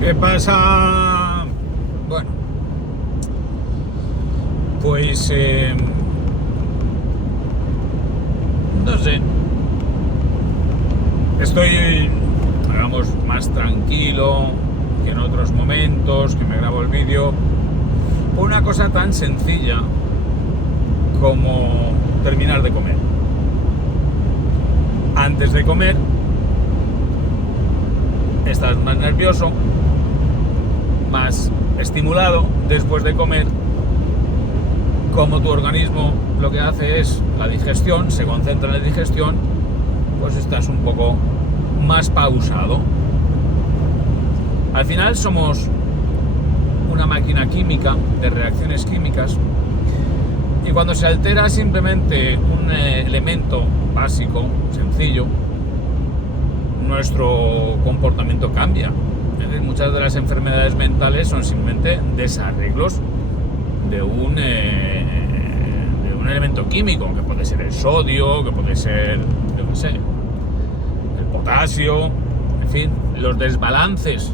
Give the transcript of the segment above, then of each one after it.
¿Qué pasa? Bueno, pues no sé, estoy, digamos, más tranquilo que en otros momentos que me grabo el vídeo por una cosa tan sencilla como terminar de comer. Antes de comer estás más nervioso, más estimulado. Después de comer, como tu organismo lo que hace es la digestión, se concentra en la digestión, pues estás un poco más pausado. Al final somos una máquina química de reacciones químicas, y cuando se altera simplemente un elemento básico, sencillo, nuestro comportamiento cambia. Es decir, muchas de las enfermedades mentales son simplemente desarreglos de un elemento químico, que puede ser el sodio, que puede ser, yo no sé, el potasio, en fin, los desbalances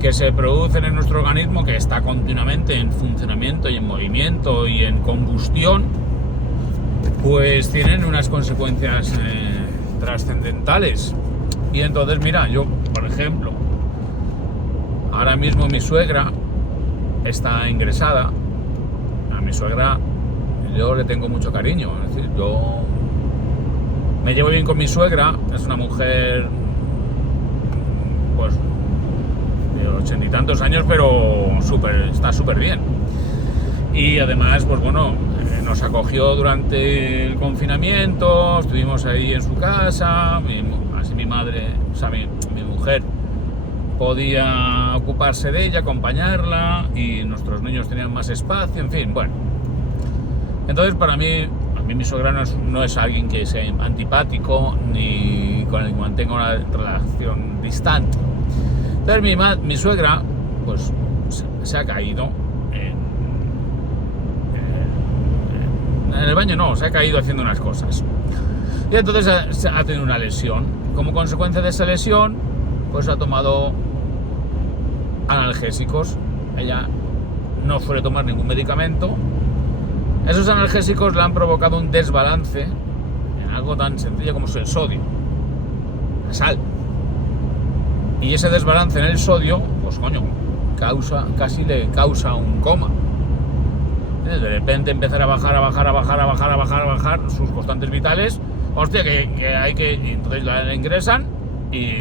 que se producen en nuestro organismo, que está continuamente en funcionamiento y en movimiento y en combustión, pues tienen unas consecuencias trascendentales. Y entonces, mira, yo, por ejemplo, ahora mismo mi suegra está ingresada. A mi suegra yo le tengo mucho cariño, es decir, yo me llevo bien con mi suegra. Es una mujer, pues, de 80 y tantos años, pero está súper bien. Y además, pues bueno, nos acogió durante el confinamiento, estuvimos ahí en su casa, así mi madre, o sea, mi mujer podía ocuparse de ella, acompañarla, y nuestros niños tenían más espacio, en fin, bueno. Entonces, para mí mi suegra no es alguien que sea antipático ni con el que mantenga una relación distante. Entonces, mi suegra, pues, se ha caído en el baño, no, se ha caído haciendo unas cosas. Y entonces ha tenido una lesión. Como consecuencia de esa lesión, pues ha tomado analgésicos. Ella no suele tomar ningún medicamento. Esos analgésicos le han provocado un desbalance en algo tan sencillo como es el sodio, la sal. Y ese desbalance en el sodio, pues coño, casi le causa un coma. De repente empezar a bajar sus constantes vitales. Hostia, que hay que... Y entonces la ingresan y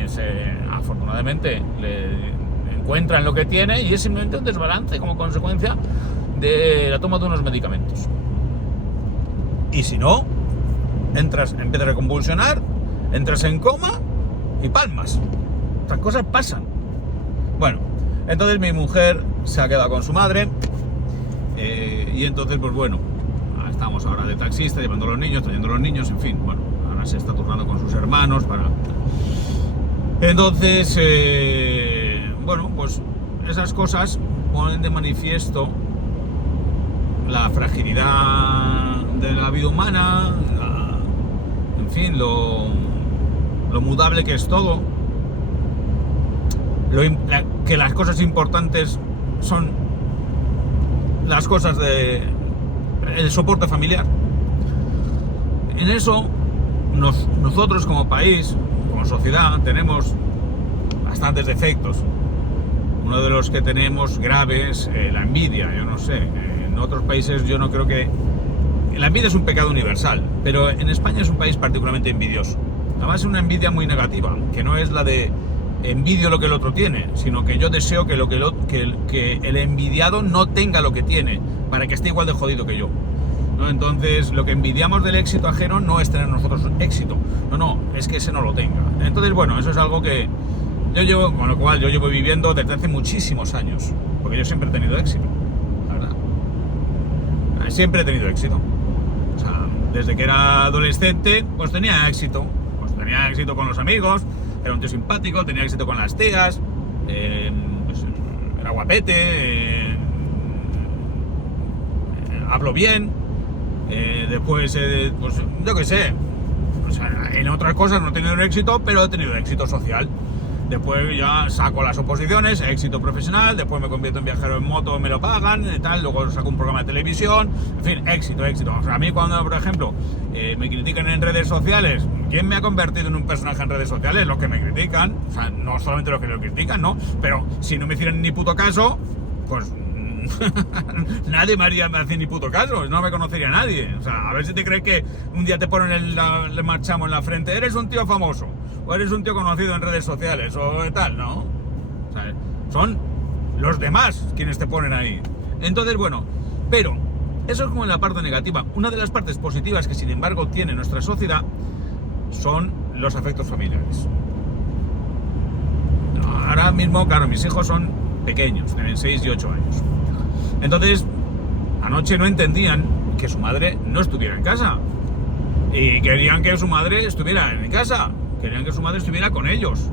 afortunadamente le encuentran lo que tiene, y es simplemente un desbalance como consecuencia de la toma de unos medicamentos. Y si no, empiezas a convulsionar, entras en coma y palmas. Estas cosas pasan. Bueno, entonces mi mujer se ha quedado con su madre, y entonces, pues bueno, estamos ahora de taxista, llevando a los niños, trayendo a los niños, en fin, bueno, ahora se está turnando con sus hermanos para... Entonces, bueno, pues esas cosas ponen de manifiesto la fragilidad de la vida humana, en fin, lo mudable que es todo, que las cosas importantes son las cosas el soporte familiar. En eso nosotros como país, como sociedad, tenemos bastantes defectos. Uno de los que tenemos graves, la envidia. Yo no sé, en otros países yo no creo que... La envidia es un pecado universal, pero en España es un país particularmente envidioso. Además es una envidia muy negativa, que no es la de envidio lo que el otro tiene, sino que yo deseo que el envidiado no tenga lo que tiene, para que esté igual de jodido que yo, ¿no? Entonces, lo que envidiamos del éxito ajeno no es tener nosotros éxito, no, es que ese no lo tenga. Entonces, bueno, eso es algo que con lo cual yo llevo viviendo desde hace muchísimos años, porque yo siempre he tenido éxito, la verdad. Siempre he tenido éxito. O sea, desde que era adolescente, pues tenía éxito. Pues tenía éxito con los amigos, era un tío simpático, tenía éxito con las tías, pues, era guapete, hablo bien, después, pues yo qué sé, o sea, en otras cosas no he tenido éxito, pero he tenido éxito social. después ya saco las oposiciones, éxito profesional, después me convierto en viajero en moto, me lo pagan y tal, luego saco un programa de televisión, en fin, éxito. O sea, a mí cuando, por ejemplo, me critican en redes sociales, ¿quién me ha convertido en un personaje en redes sociales? Los que me critican, o sea, no solamente los que lo critican, ¿no? Pero si no me hicieran ni puto caso, pues nadie me hace ni puto caso, no me conocería nadie. O sea, a ver si te crees que un día te ponen el marchamo en la frente, eres un tío famoso, o eres un tío conocido en redes sociales, o tal, ¿no? O sea, son los demás quienes te ponen ahí. Entonces, bueno, pero eso es como en la parte negativa. Una de las partes positivas que sin embargo tiene nuestra sociedad son los afectos familiares. Ahora mismo, claro, mis hijos son pequeños, tienen 6 y 8 años. Entonces, anoche no entendían que su madre no estuviera en casa. Y querían que su madre estuviera en casa. Querían que su madre estuviera con ellos.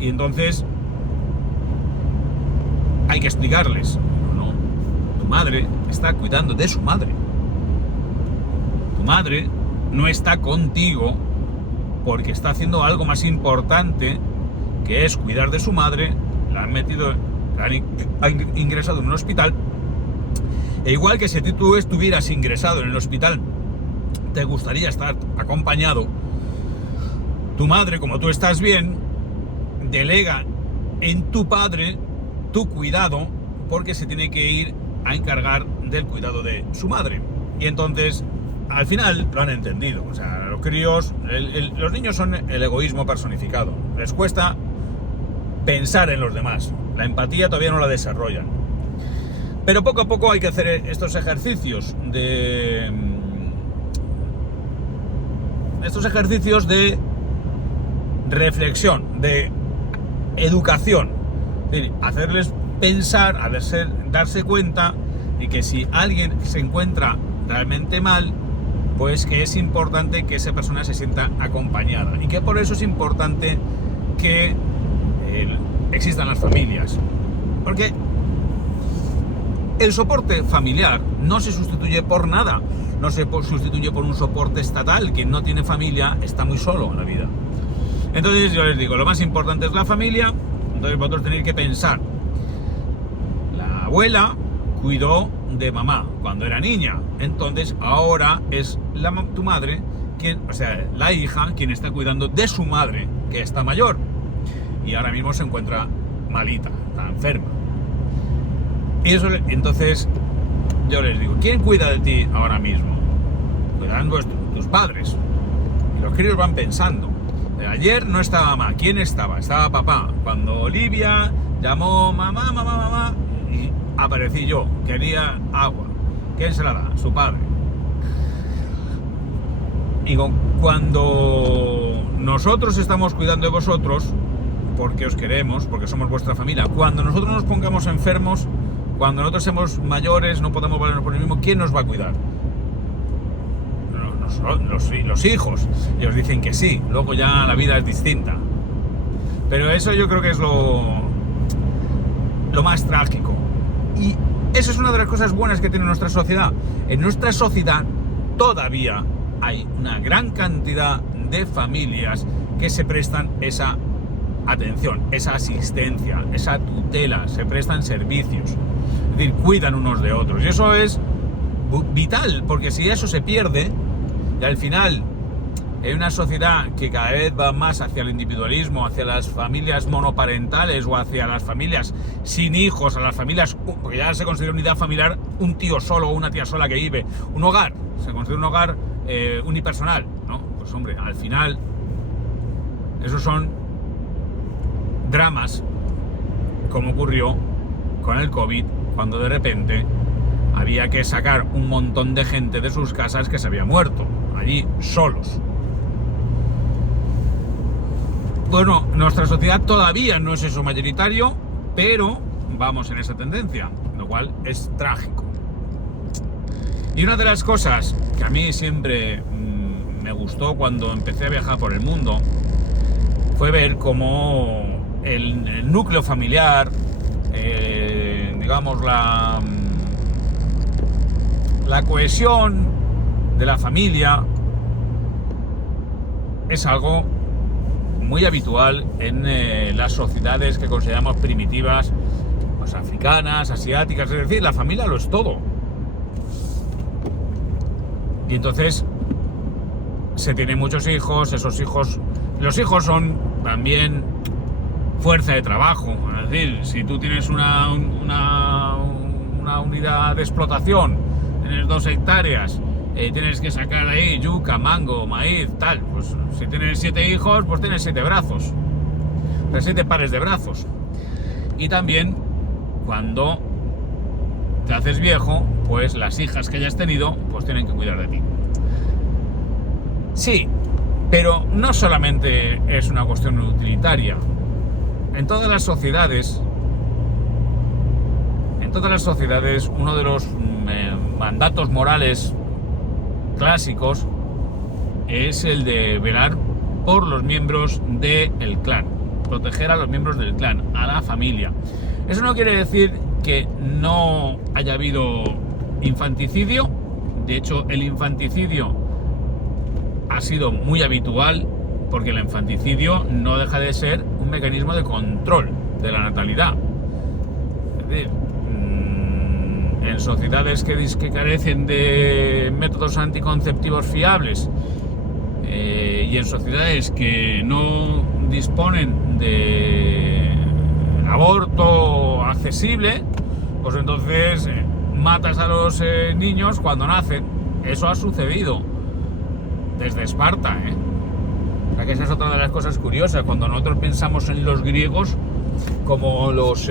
Y entonces, hay que explicarles. No, tu madre está cuidando de su madre. Tu madre no está contigo porque está haciendo algo más importante, que es cuidar de su madre. La han ingresado en un hospital, e igual que si tú estuvieras ingresado en el hospital te gustaría estar acompañado, tu madre, como tú estás bien, delega en tu padre tu cuidado, porque se tiene que ir a encargar del cuidado de su madre. Y entonces al final lo han entendido. O sea, los críos, los niños son el egoísmo personificado, les cuesta pensar en los demás. La empatía todavía no la desarrollan. Pero poco a poco hay que hacer estos ejercicios de reflexión, de educación. Es decir, hacerles pensar, darse cuenta de que si alguien se encuentra realmente mal, pues que es importante que esa persona se sienta acompañada. Y que por eso es importante que existan las familias, porque el soporte familiar no se sustituye por nada, no se sustituye por un soporte estatal. Quien no tiene familia está muy solo en la vida. Entonces yo les digo, lo más importante es la familia. Entonces vosotros tenéis que pensar, la abuela cuidó de mamá cuando era niña, entonces ahora es tu madre la hija quien está cuidando de su madre, que está mayor y ahora mismo se encuentra malita, está enferma. Y eso, entonces yo les digo, ¿quién cuida de ti ahora mismo? Cuidan tus padres. Y los críos van pensando, ayer no estaba mamá, ¿quién estaba? Estaba papá. Cuando Olivia llamó mamá, y aparecí yo, quería agua. ¿Quién se la da? Su padre. Y cuando nosotros estamos cuidando de vosotros, porque os queremos, porque somos vuestra familia, cuando nosotros nos pongamos enfermos, cuando nosotros somos mayores, no podemos valernos por el mismo, ¿quién nos va a cuidar? Los hijos. Y os dicen que sí, luego ya la vida es distinta. Pero eso yo creo que es lo más trágico. Y eso es una de las cosas buenas que tiene nuestra sociedad. En nuestra sociedad todavía hay una gran cantidad de familias que se prestan esa atención, esa asistencia, esa tutela, se prestan servicios, es decir, cuidan unos de otros. Y eso es vital, porque si eso se pierde, y al final en una sociedad que cada vez va más hacia el individualismo, hacia las familias monoparentales o hacia las familias sin hijos, a las familias, porque ya se considera unidad familiar un tío solo o una tía sola que vive, un hogar, se considera un hogar unipersonal, ¿no? Pues hombre, al final esos son dramas, como ocurrió con el COVID, cuando de repente había que sacar un montón de gente de sus casas que se había muerto, allí solos. Bueno, nuestra sociedad todavía no es eso mayoritario, pero vamos en esa tendencia, lo cual es trágico. Y una de las cosas que a mí siempre me gustó cuando empecé a viajar por el mundo fue ver cómo el núcleo familiar, digamos la cohesión de la familia es algo muy habitual en las sociedades que consideramos primitivas, pues africanas, asiáticas, es decir, la familia lo es todo. Y entonces se tienen muchos hijos, los hijos son también fuerza de trabajo. Es decir, si tú tienes una unidad de explotación, tienes 2 hectáreas, tienes que sacar ahí yuca, mango, maíz, tal, pues si tienes 7 hijos, pues tienes 7 brazos, 7 pares de brazos. Y también cuando te haces viejo, pues las hijas que hayas tenido, pues tienen que cuidar de ti. Sí, pero no solamente es una cuestión utilitaria. En todas las sociedades, uno de los mandatos morales clásicos es el de velar por los miembros del clan, proteger a los miembros del clan, a la familia. Eso no quiere decir que no haya habido infanticidio. De hecho, el infanticidio ha sido muy habitual, porque el infanticidio no deja de ser un mecanismo de control de la natalidad. Es decir, en sociedades que carecen de métodos anticonceptivos fiables y en sociedades que no disponen de aborto accesible, pues entonces matas a los niños cuando nacen. Eso ha sucedido desde Esparta, O sea que esa es otra de las cosas curiosas. Cuando nosotros pensamos en los griegos como los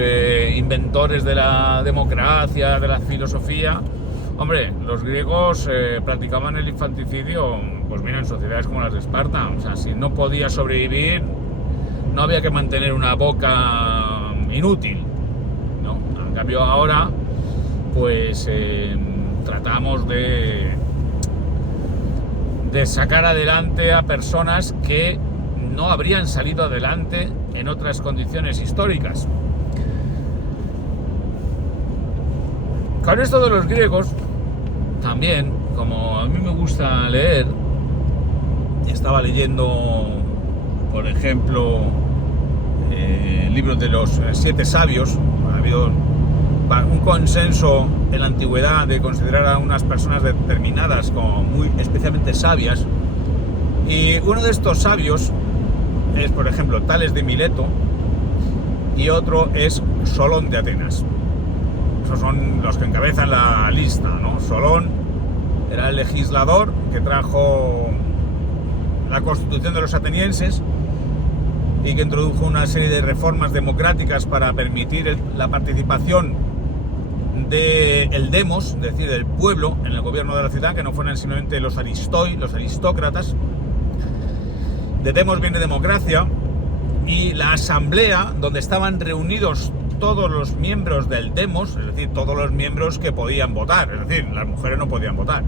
inventores de la democracia, de la filosofía, hombre, los griegos practicaban el infanticidio, pues mira, en sociedades como las de Esparta. O sea, si no podía sobrevivir, no había que mantener una boca inútil, ¿no? En cambio ahora, pues tratamos de sacar adelante a personas que no habrían salido adelante en otras condiciones históricas. Con esto de los griegos, también, como a mí me gusta leer, estaba leyendo, por ejemplo, libros de los 7 sabios. Ha habido un consenso en la antigüedad de considerar a unas personas determinadas como muy especialmente sabias, y uno de estos sabios es, por ejemplo, Tales de Mileto, y otro es Solón de Atenas. Esos son los que encabezan la lista, ¿no? Solón era el legislador que trajo la constitución de los atenienses y que introdujo una serie de reformas democráticas para permitir la participación del demos, es decir, del pueblo, en el gobierno de la ciudad, que no fueran simplemente los aristócratas. De demos viene democracia, y la asamblea, donde estaban reunidos todos los miembros del demos, es decir, todos los miembros que podían votar, es decir, las mujeres no podían votar.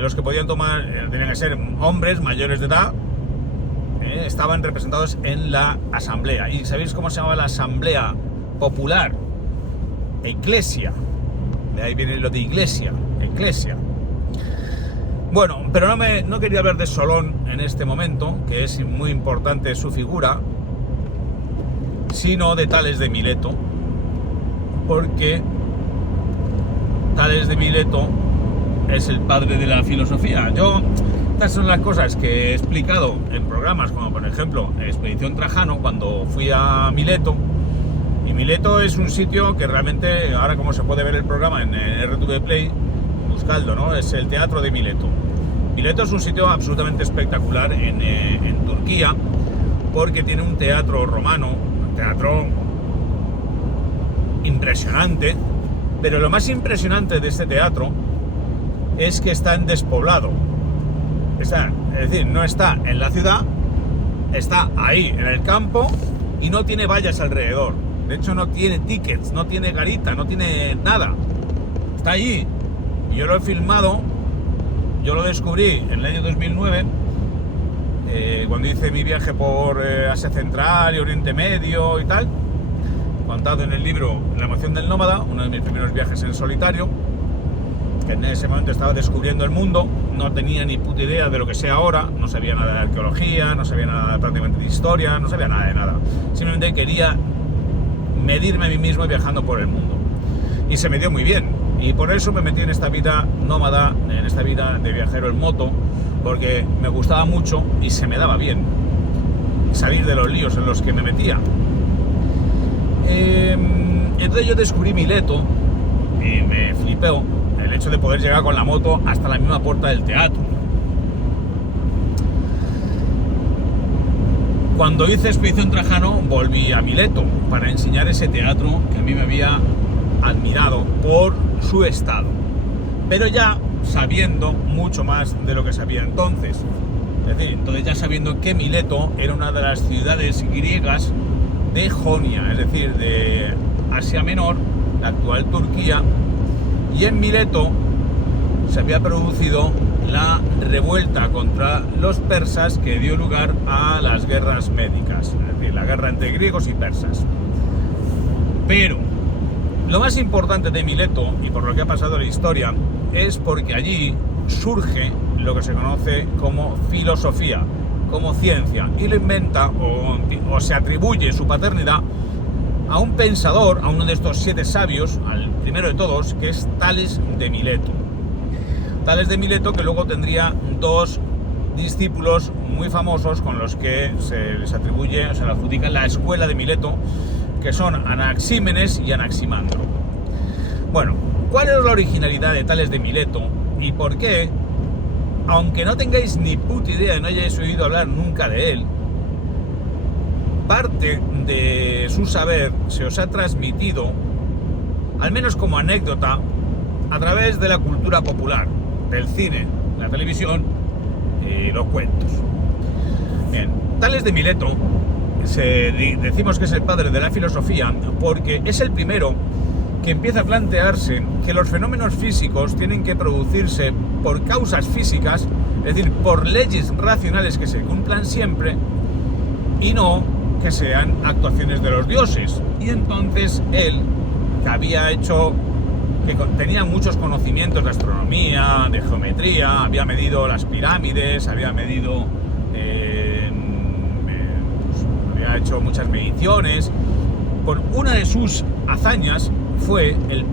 Los que podían tomar, tenían que ser hombres mayores de edad, estaban representados en la asamblea. ¿Y sabéis cómo se llamaba la asamblea popular? Eclesia. De ahí viene lo de iglesia, eclesia. Bueno, pero no quería hablar de Solón en este momento, que es muy importante su figura, sino de Tales de Mileto, porque Tales de Mileto es el padre de la filosofía. Estas son las cosas que he explicado en programas como, por ejemplo, Expedición Trajano, cuando fui a Mileto. Y Mileto es un sitio que realmente, ahora como se puede ver el programa en RTV Play, buscadlo, ¿no? Es el Teatro de Mileto. Mileto es un sitio absolutamente espectacular en Turquía, porque tiene un teatro romano, un teatro impresionante, pero lo más impresionante de este teatro es que está en despoblado. Es decir, no está en la ciudad, está ahí en el campo y no tiene vallas alrededor. De hecho, no tiene tickets, no tiene garita, no tiene nada. Está allí. Y yo lo he filmado, yo lo descubrí en el año 2009, cuando hice mi viaje por Asia Central y Oriente Medio y tal, contado en el libro La emoción del nómada, uno de mis primeros viajes en solitario. que en ese momento estaba descubriendo el mundo, no tenía ni puta idea de lo que sé ahora, no sabía nada de arqueología, no sabía nada prácticamente de historia, no sabía nada de nada. Simplemente quería medirme a mí mismo viajando por el mundo. Y se me dio muy bien. Y por eso me metí en esta vida nómada, en esta vida de viajero en moto, porque me gustaba mucho y se me daba bien salir de los líos en los que me metía. Entonces yo descubrí Mileto y me flipó el hecho de poder llegar con la moto hasta la misma puerta del teatro. Cuando hice Expedición Trajano volví a Mileto para enseñar ese teatro que a mí me había admirado por su estado, pero ya sabiendo mucho más de lo que sabía entonces. Es decir, entonces ya sabiendo que Mileto era una de las ciudades griegas de Jonia, es decir, de Asia Menor, la actual Turquía, y en Mileto se había producido la revuelta contra los persas que dio lugar a las guerras médicas, es decir, la guerra entre griegos y persas. Pero lo más importante de Mileto, y por lo que ha pasado en la historia, es porque allí surge lo que se conoce como filosofía, como ciencia, y lo inventa o se atribuye su paternidad a un pensador, a uno de estos 7 sabios, al primero de todos, que es Tales de Mileto. Tales de Mileto, que luego tendría 2 discípulos muy famosos con los que se les atribuye, o se le adjudica la escuela de Mileto, que son Anaxímenes y Anaximandro. Bueno, ¿cuál es la originalidad de Tales de Mileto y por qué, aunque no tengáis ni puta idea, no hayáis oído hablar nunca de él, parte de su saber se os ha transmitido, al menos como anécdota, a través de la cultura popular, del cine, la televisión y los cuentos? Bien, Tales de Mileto decimos que es el padre de la filosofía porque es el primero que empieza a plantearse que los fenómenos físicos tienen que producirse por causas físicas, es decir, por leyes racionales que se cumplan siempre y no que sean actuaciones de los dioses. Y entonces él, que había hecho, que tenía muchos conocimientos de astronomía, de geometría, había medido las pirámides, había medido ha hecho muchas mediciones. Por una de sus hazañas fue el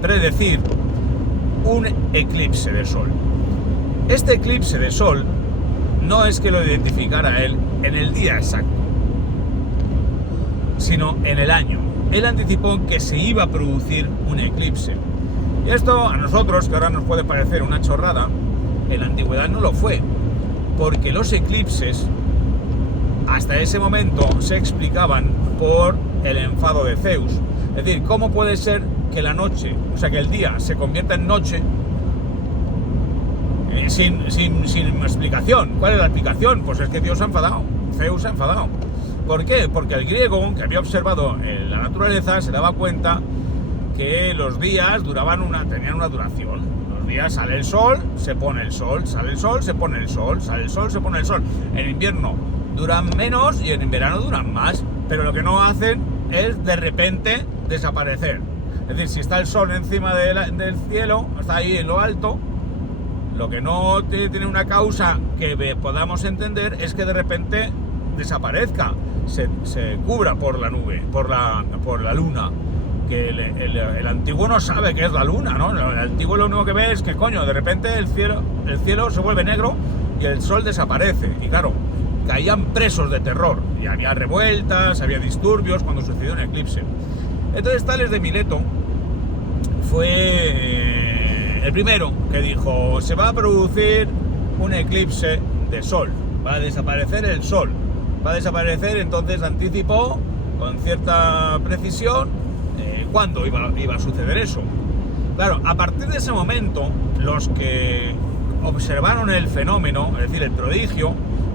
predecir un eclipse de sol. Este eclipse de sol no es que lo identificara él en el día exacto, sino en el año. Él anticipó que se iba a producir un eclipse. Y esto a nosotros, que ahora nos puede parecer una chorrada, en la antigüedad no lo fue, porque los eclipses hasta ese momento se explicaban por el enfado de Zeus. Es decir, ¿cómo puede ser que la noche, o sea, que el día se convierta en noche sin explicación? ¿Cuál es la explicación? Pues es que Dios se ha enfadado, Zeus se ha enfadado. ¿Por qué? Porque el griego, que había observado en la naturaleza, se daba cuenta que los días tenían una duración. Los días sale el sol, se pone el sol, sale el sol, se pone el sol, sale el sol, se pone el sol. En invierno duran menos y en verano duran más, pero lo que no hacen es de repente desaparecer. Es decir, si está el sol encima del cielo, está ahí en lo alto, lo que no tiene una causa que podamos entender es que de repente desaparezca, se cubra por la nube, por la luna. Que el antiguo no sabe qué es la luna, ¿no? El antiguo lo único que ve es que, coño, de repente el cielo se vuelve negro y el sol desaparece. Y claro, caían presos de terror y había revueltas, había disturbios cuando sucedió un eclipse. Entonces Tales de Mileto fue el primero que dijo: se va a producir un eclipse de sol, va a desaparecer el sol, va a desaparecer. Entonces anticipó con cierta precisión cuándo iba a suceder eso. Claro, a partir de ese momento, los que observaron el fenómeno, es decir, el prodigio,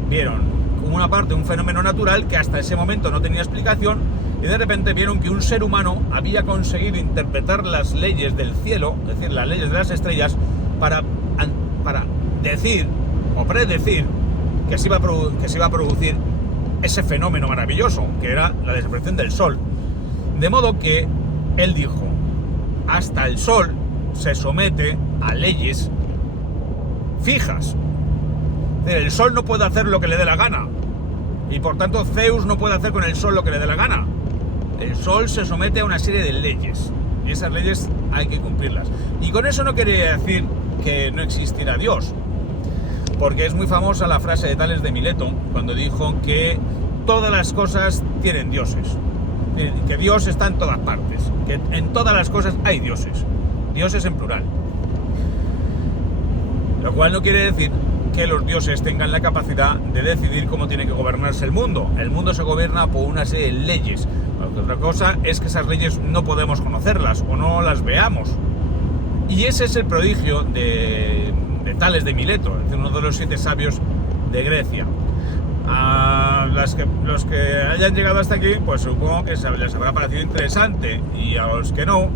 vieron como una parte un fenómeno natural que hasta ese momento no tenía explicación, y de repente vieron que un ser humano había conseguido interpretar las leyes del cielo, es decir, las leyes de las estrellas, para decir o predecir que se iba a producir ese fenómeno maravilloso, que era la desaparición del sol. De modo que él dijo: hasta el sol se somete a leyes fijas. El Sol no puede hacer lo que le dé la gana, y por tanto Zeus no puede hacer con el Sol lo que le dé la gana. El Sol se somete a una serie de leyes, y esas leyes hay que cumplirlas. Y con eso no quiere decir que no existirá Dios, porque es muy famosa la frase de Tales de Mileto, cuando dijo que todas las cosas tienen dioses, que Dios está en todas partes, que en todas las cosas hay dioses en plural. Lo cual no quiere decir que los dioses tengan la capacidad de decidir cómo tiene que gobernarse el mundo. El mundo se gobierna por una serie de leyes. Otra cosa es que esas leyes no podemos conocerlas o no las veamos. Y ese es el prodigio de Tales de Mileto, uno de los 7 sabios de Grecia. A los que hayan llegado hasta aquí, pues supongo que les habrá parecido interesante, y a los que no,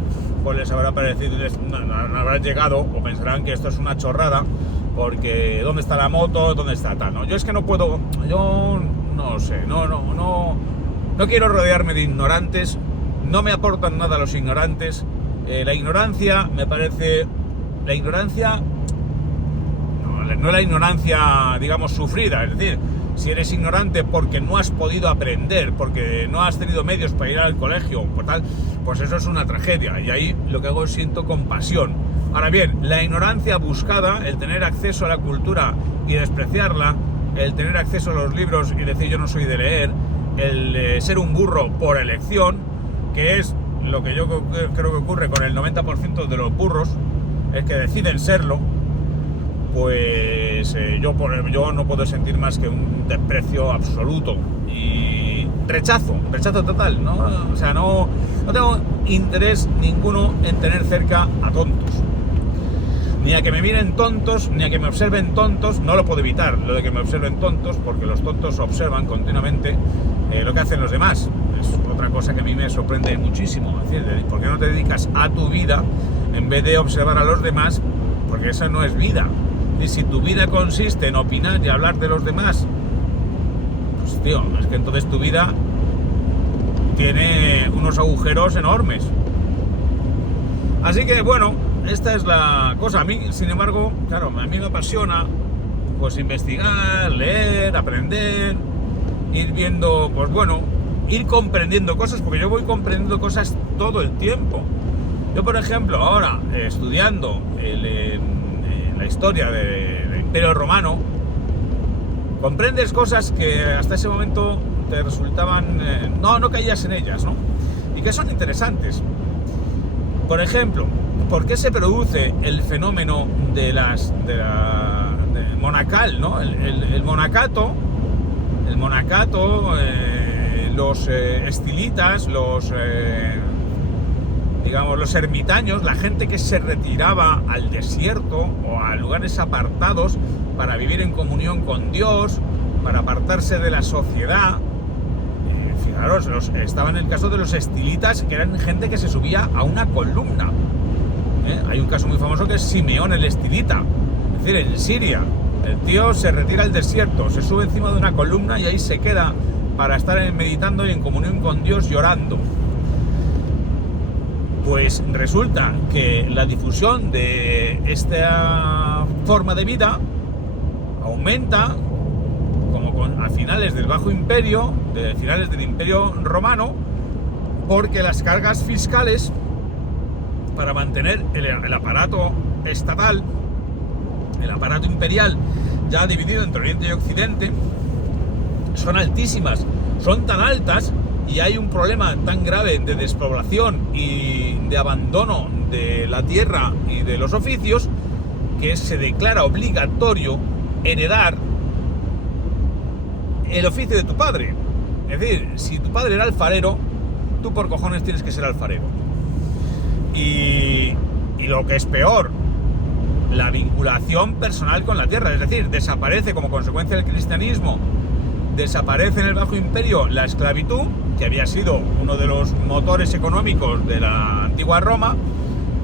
pues les habrá parecido, no habrán llegado o pensarán que esto es una chorrada, porque ¿dónde está la moto? ¿Dónde está tal? ¿No? Yo es que no puedo, yo no sé, no quiero rodearme de ignorantes, no me aportan nada los ignorantes. La ignorancia me parece, la ignorancia, no la ignorancia, digamos, sufrida, es decir, si eres ignorante porque no has podido aprender, porque no has tenido medios para ir al colegio, pues eso es una tragedia, y ahí lo que hago es siento compasión. Ahora bien, la ignorancia buscada, el tener acceso a la cultura y despreciarla, el tener acceso a los libros y decir yo no soy de leer, el ser un burro por elección, que es lo que yo creo que ocurre con el 90% de los burros, es que deciden serlo, pues yo no puedo sentir más que un desprecio absoluto y rechazo total, ¿no? O sea, no tengo interés ninguno en tener cerca a tontos, ni a que me miren tontos, ni a que me observen tontos. No lo puedo evitar, lo de que me observen tontos, porque los tontos observan continuamente lo que hacen los demás. Es otra cosa que a mí me sorprende muchísimo. Es decir, ¿por qué no te dedicas a tu vida en vez de observar a los demás? Porque esa no es vida. Y si tu vida consiste en opinar y hablar de los demás, pues tío, es que entonces tu vida tiene unos agujeros enormes. Así que bueno, esta es la cosa. A mí, sin embargo, claro, a mí me apasiona pues investigar, leer, aprender, ir viendo, pues bueno, ir comprendiendo cosas, porque yo voy comprendiendo cosas todo el tiempo. Yo, por ejemplo, ahora estudiando la historia del Imperio Romano, comprendes cosas que hasta ese momento te resultaban, no caías en ellas, ¿no? Y que son interesantes. Por ejemplo, ¿por qué se produce el fenómeno de monacal, ¿no? El monacato, los estilitas, digamos, los ermitaños, la gente que se retiraba al desierto o a lugares apartados para vivir en comunión con Dios, para apartarse de la sociedad. Fijaros, estaba en el caso de los estilitas, que eran gente que se subía a una columna. Hay un caso muy famoso que es Simeón el estilita, es decir, en Siria. El tío se retira al desierto, se sube encima de una columna y ahí se queda para estar meditando y en comunión con Dios y orando. Pues resulta que la difusión de esta forma de vida aumenta a finales del Bajo Imperio, de finales del Imperio Romano, porque las cargas fiscales para mantener el aparato estatal, el aparato imperial, ya dividido entre Oriente y Occidente, son altísimas, son tan altas, y hay un problema tan grave de despoblación y de abandono de la tierra y de los oficios, que se declara obligatorio heredar el oficio de tu padre. Es decir, si tu padre era alfarero, tú por cojones tienes que ser alfarero. Y lo que es peor, la vinculación personal con la tierra, es decir, desaparece como consecuencia del cristianismo, desaparece en el Bajo Imperio la esclavitud, que había sido uno de los motores económicos de la antigua Roma.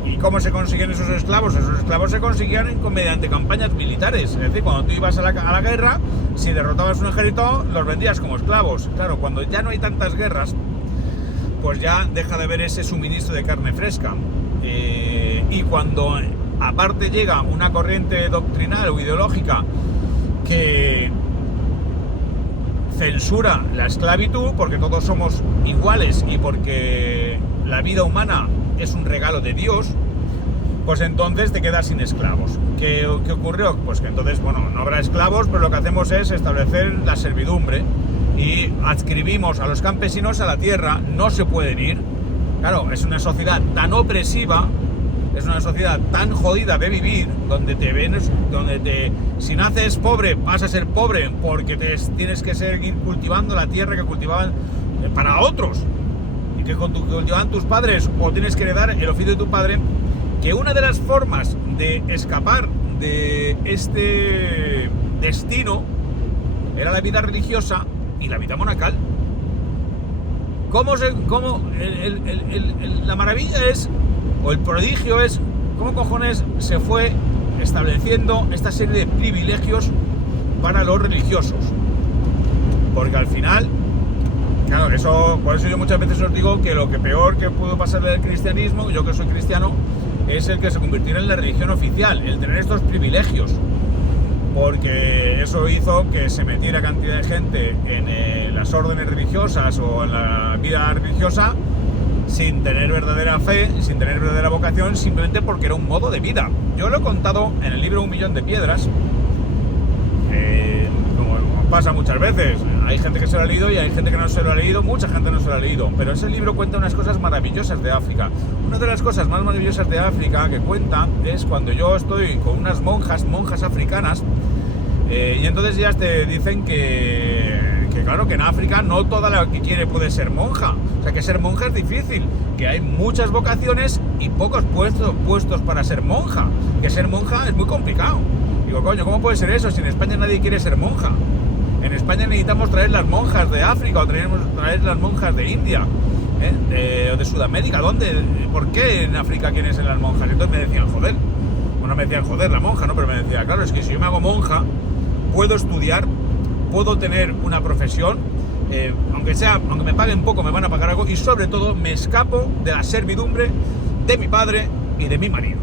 ¿Y cómo se consiguen esos esclavos? Esos esclavos se conseguían mediante campañas militares. Es decir, cuando tú ibas a la guerra, si derrotabas un ejército, los vendías como esclavos. Claro, cuando ya no hay tantas guerras, pues ya deja de haber ese suministro de carne fresca. y cuando aparte llega una corriente doctrinal o ideológica que censura la esclavitud porque todos somos iguales y porque la vida humana es un regalo de Dios, pues entonces te quedas sin esclavos. ¿Qué ocurrió? Pues que entonces, bueno, no habrá esclavos, pero lo que hacemos es establecer la servidumbre y adscribimos a los campesinos a la tierra, no se pueden ir. Claro, es una sociedad tan opresiva, es una sociedad tan jodida de vivir, donde si naces pobre vas a ser pobre porque tienes que seguir cultivando la tierra que cultivaban para otros y que cultivaban tus padres, o tienes que heredar el oficio de tu padre, que una de las formas de escapar de este destino era la vida religiosa y la vida monacal. La maravilla es, o el prodigio es, cómo cojones se fue estableciendo esta serie de privilegios para los religiosos. Porque al final, claro, por eso yo muchas veces os digo que lo que peor que pudo pasarle al cristianismo, yo que soy cristiano, es el que se convirtiera en la religión oficial, el tener estos privilegios. Porque eso hizo que se metiera cantidad de gente en las órdenes religiosas o en la vida religiosa sin tener verdadera fe, sin tener verdadera vocación, simplemente porque era un modo de vida. Yo lo he contado en el libro Un Millón de Piedras, como pasa muchas veces. Hay gente que se lo ha leído y hay gente que no se lo ha leído, mucha gente no se lo ha leído, pero ese libro cuenta unas cosas maravillosas de África. Una de las cosas más maravillosas de África que cuenta es cuando yo estoy con unas monjas africanas, y entonces ellas te dicen que claro, que en África no toda la que quiere puede ser monja, o sea que ser monja es difícil, que hay muchas vocaciones y pocos puestos para ser monja, que ser monja es muy complicado. Digo, coño, ¿cómo puede ser eso si en España nadie quiere ser monja? En España necesitamos traer las monjas de África o traer las monjas de India, o de Sudamérica. ¿Por qué en África quieren ser las monjas? Entonces me decían, joder, bueno, me decían, joder, la monja, ¿no? Pero me decía, claro, es que si yo me hago monja, puedo estudiar, puedo tener una profesión, aunque me paguen poco, me van a pagar algo, y sobre todo me escapo de la servidumbre de mi padre y de mi marido.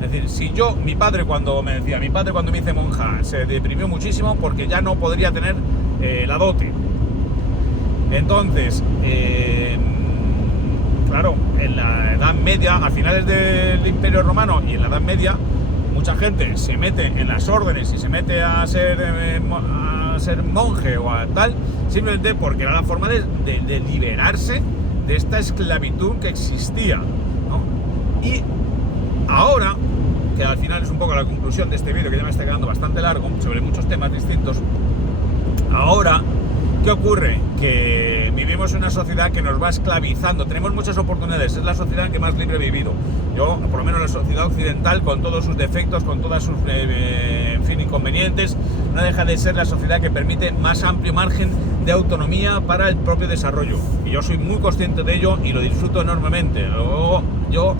Es decir, mi padre cuando me hice monja se deprimió muchísimo porque ya no podría tener la dote. Entonces, claro, en la Edad Media, a finales del Imperio Romano y en la Edad Media, mucha gente se mete en las órdenes y se mete a ser monje o a tal, simplemente porque era la forma de liberarse de esta esclavitud que existía, ¿no? Y ahora, que al final es un poco la conclusión de este vídeo, que ya me está quedando bastante largo, sobre muchos temas distintos, ahora, ¿qué ocurre? Que vivimos en una sociedad que nos va esclavizando. Tenemos muchas oportunidades, es la sociedad en que más libre he vivido. Yo, por lo menos la sociedad occidental, con todos sus defectos, con todas sus inconvenientes, no deja de ser la sociedad que permite más amplio margen de autonomía para el propio desarrollo. Y yo soy muy consciente de ello y lo disfruto enormemente. Luego, yo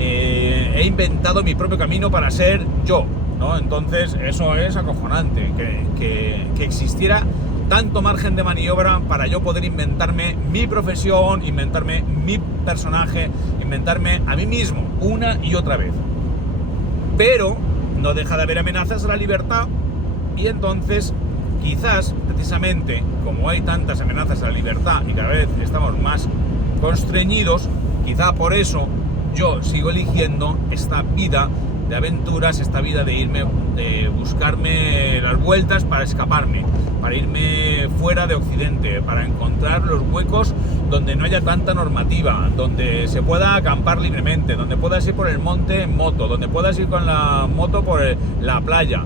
he inventado mi propio camino para ser yo, ¿no? Entonces, eso es acojonante, que existiera tanto margen de maniobra para yo poder inventarme mi profesión, inventarme mi personaje, inventarme a mí mismo una y otra vez. Pero no deja de haber amenazas a la libertad, y entonces quizás precisamente como hay tantas amenazas a la libertad y cada vez estamos más constreñidos, quizá por eso yo sigo eligiendo esta vida de aventuras, esta vida de buscarme las vueltas para escaparme, para irme fuera de Occidente, para encontrar los huecos donde no haya tanta normativa, donde se pueda acampar libremente, donde puedas ir por el monte en moto, donde puedas ir con la moto por la playa,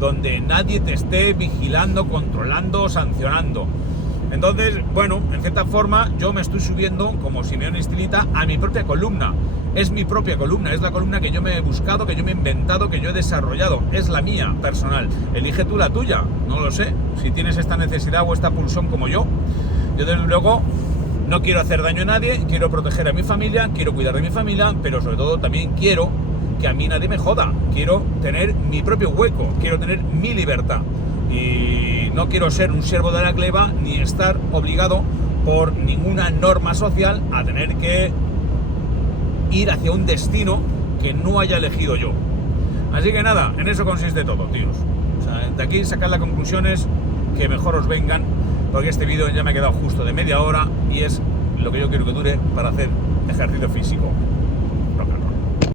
donde nadie te esté vigilando, controlando, sancionando. Entonces, bueno, en cierta forma yo me estoy subiendo, como Simeón Estilita, a mi propia columna. Es mi propia columna, es la columna que yo me he buscado, que yo me he inventado, que yo he desarrollado. Es la mía, personal. Elige tú la tuya, no lo sé. Si tienes esta necesidad o esta pulsión como yo, desde luego no quiero hacer daño a nadie, quiero proteger a mi familia, quiero cuidar de mi familia, pero sobre todo también quiero que a mí nadie me joda. Quiero tener mi propio hueco, quiero tener mi libertad. Y no quiero ser un siervo de la gleba ni estar obligado por ninguna norma social a tener que ir hacia un destino que no haya elegido yo. Así que nada, en eso consiste todo, tíos. O sea, de aquí sacad las conclusiones que mejor os vengan, porque este vídeo ya me ha quedado justo de media hora y es lo que yo quiero que dure para hacer ejercicio físico.